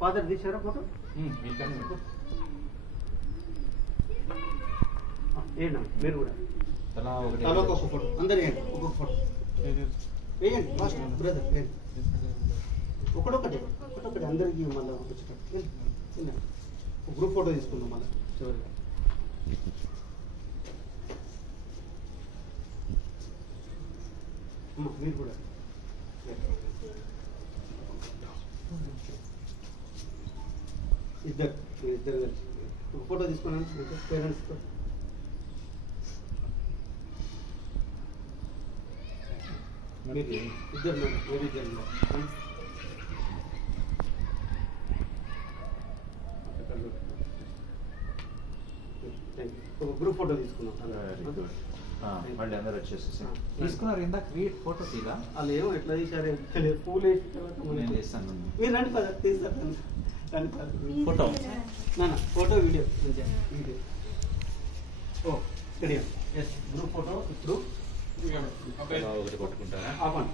Father తీసారా photo? ఏంటన్నా మీరు కూడా ఒక ఫోటో అందరు వేయండి, ఒక్కొక్క ఫోటో వేయండి. ఫాస్ట్ బ్రదర్ వేయండి, ఒకటొకటి అందరికీ మళ్ళీ వచ్చేటట్టు గ్రూప్ ఫోటో తీసుకుందాం మళ్ళీ చివరిగా. మీరు కూడా ఇద్దరు కలిసి ఒక ఫోటో తీసుకున్నాను పేరెంట్స్తో. మీరు ఇద్దరు మీరు ఇద్దరు ఒక గ్రూప్ ఫోటో తీసుకున్నాం. మళ్ళీ అందరూ వచ్చేసి తీసుకున్నారు. ఇందాక ఫోటో తీరా వాళ్ళు ఏమో ఎట్లా తీసారు పూలు వేసి చేస్తాను. మీరు రండి పద తీస్తారు రండి పద. ఫోటో ఫోటో వీడియో వీడియో ఓ ఇక్కడ ఎస్ గ్రూప్ ఫోటో ఇప్పుడు ఒకటి కొట్టుకుంటారా? ఆపండి.